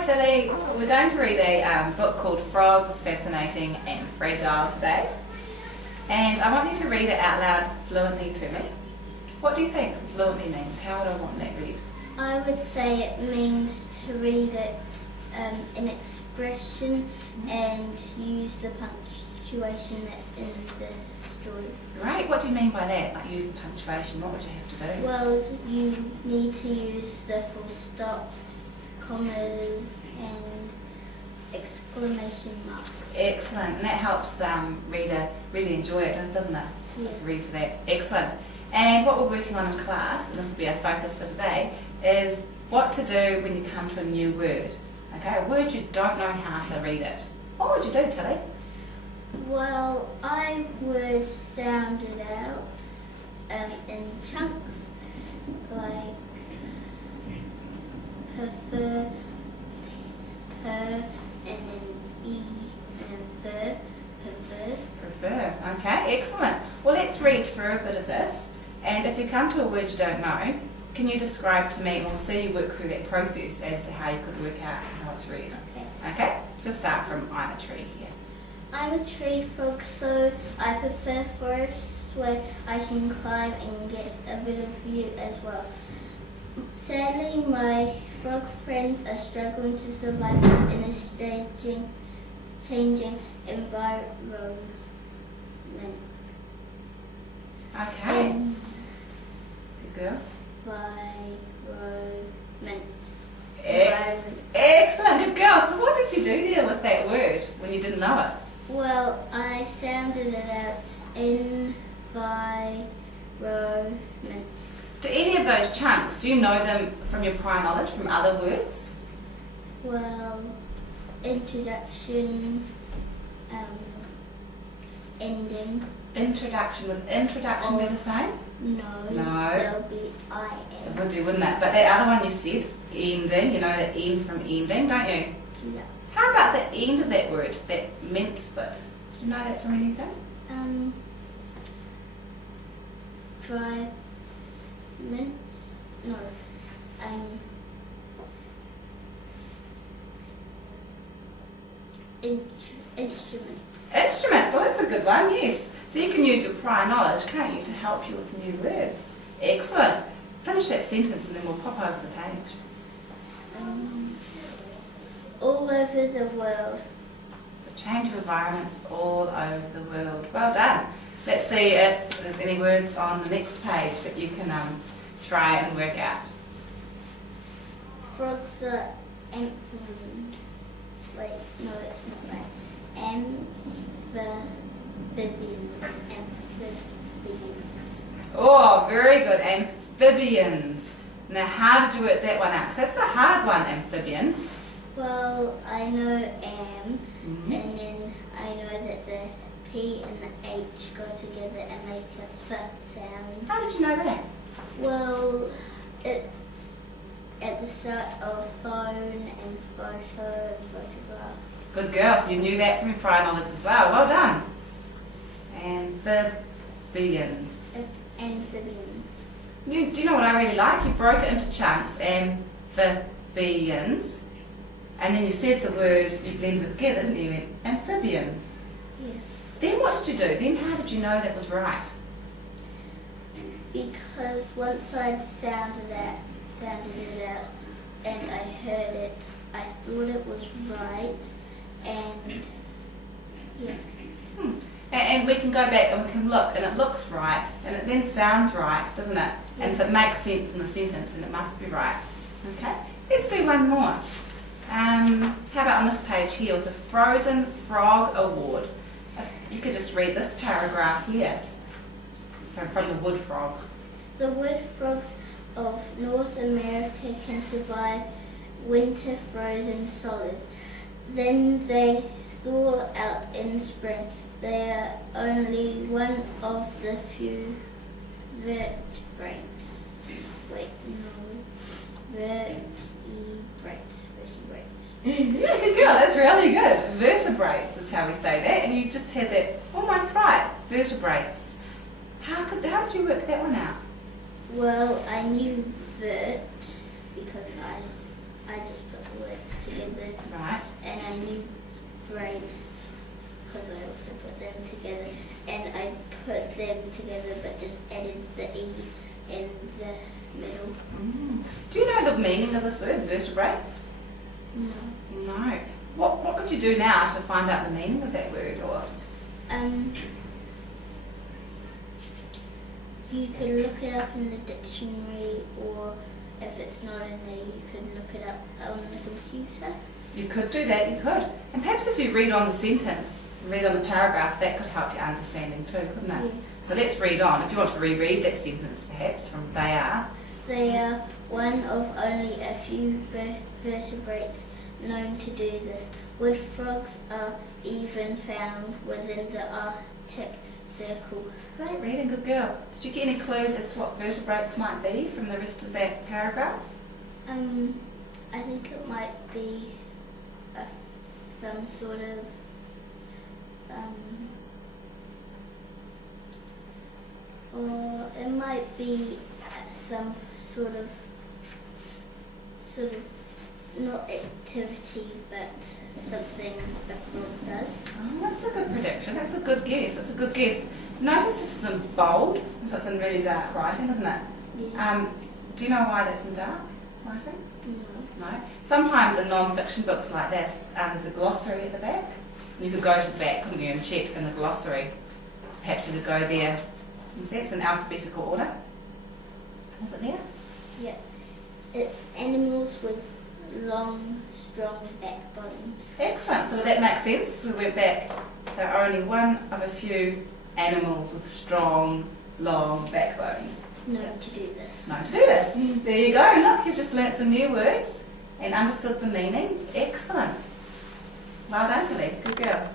Hi Tilly, we're going to read a book called Frogs, Fascinating and Fragile today. And I want you to read it out loud fluently to me. What do you think fluently means? How would I want that read? I would say it means to read it in expression and use the punctuation that's in the story. Great, what do you mean by that? Like use the punctuation, what would you have to do? Well, you need to use the full stops, commas and exclamation marks. Excellent, and that helps the reader really enjoy it, doesn't it? Yeah. Read to that. Excellent. And what we're working on in class, and this will be our focus for today, is what to do when you come to a new word. Okay, a word you don't know how to read it. What would you do, Tilly? Well, I would sound it out in chunks, like prefer, per, and then e, and then fur, Prefer. Okay, excellent. Well, let's read through a bit of this. And if you come to a word you don't know, can you describe to me, and we'll see you work through that process as to how you could work out how it's read. Okay. Okay? Just start from I'm a tree here. I'm a tree frog, so I prefer forests where I can climb and get a bit of view as well. Sadly, my frog friends are struggling to survive in a changing environment. Okay. Good girl. Environment. Excellent, good girl. So what did you do there with that word when you didn't know it? Well, I sounded it out. Environment. Do any of those chunks, do you know them from your prior knowledge, from other words? Well, introduction, ending. Introduction, would introduction be the same? No. There'll be It would be, wouldn't it? But that other one you said, ending, you know the end from ending, don't you? Yeah. How about the end of that word, that mince bit? Do you know that from anything? Drive mints? No. Instruments. Instruments, well that's a good one, yes. So you can use your prior knowledge, can't you, to help you with new words. Excellent. Finish that sentence and then we'll pop over the page. All over the world. So change of environments all over the world. Well done. Let's see if there's any words on the next page that you can try and work out. Frogs are amphibians. Wait, no, it's not right. Amphibians. Oh, very good. Amphibians. Now, how did you work that one out? Because that's a hard one, amphibians. Well, I know am, and then I know that the P and the H go together and make a F sound. How did you know that? Well, it's at the start of phone and photo and photograph. Good girl. So you knew that from your prior knowledge as well. Well done. Amphibians. Amphibian. Do you know what I really like? You broke it into chunks, amphibians, and then you said the word, you blended it together, didn't you? You went amphibians. Yeah. Then what did you do? Then how did you know that was right? Because once I'd sounded it out and I heard it, I thought it was right, and yeah. And we can go back and we can look, and it looks right, and it then sounds right, doesn't it? And if it makes sense in the sentence, then it must be right. Okay, let's do one more. How about on this page here with the Frozen Frog Award? You could just read this paragraph here. So from the wood frogs. The wood frogs of North America can survive winter frozen solid. Then they thaw out in spring. They are only one of the few vertebrates. Wait, no. Vertebrates. Yeah, good girl, that's really good. Vertebrates is how we say that, and you just had that almost right. Vertebrates. How did you work that one out? Well, I knew vert because I just put words together. Right. And I knew braids because I also put them together. And I put them together but just added the E in the middle. Do you know the meaning of this word, vertebrates? No. No. What could you do now to find out the meaning of that word? Or you could look it up in the dictionary, or if it's not in there, you could look it up on the computer. you could do that, you could. And perhaps if you read on the sentence, read on the paragraph, that could help your understanding too, couldn't it? Yeah. So let's read on. If you want to reread that sentence perhaps from they are. They are one of only a few vertebrates known to do this. Wood frogs are even found within the Arctic Circle. Great reading, good girl. Did you get any clues as to what vertebrates might be from the rest of that paragraph? I think it might be some sort of or it might be some sort of not activity, but something a frog does. Oh, that's a good prediction. That's a good guess. That's a good guess. Notice this is in bold, so it's in really dark writing, isn't it? Yeah. Do you know why that's in dark writing? No. No. Sometimes in non-fiction books like this, there's a glossary at the back. You could go to the back, couldn't you, and check in the glossary. So perhaps you could go there and see it's in alphabetical order. Is it there? Yeah. It's animals with long, strong backbones. Excellent. So that makes sense. We went back. They're only one of a few animals with strong, long backbones. Known to do this. Known to do this. There you go. Look, you've just learnt some new words and understood the meaning. Excellent. Well done, Tilly. Good girl.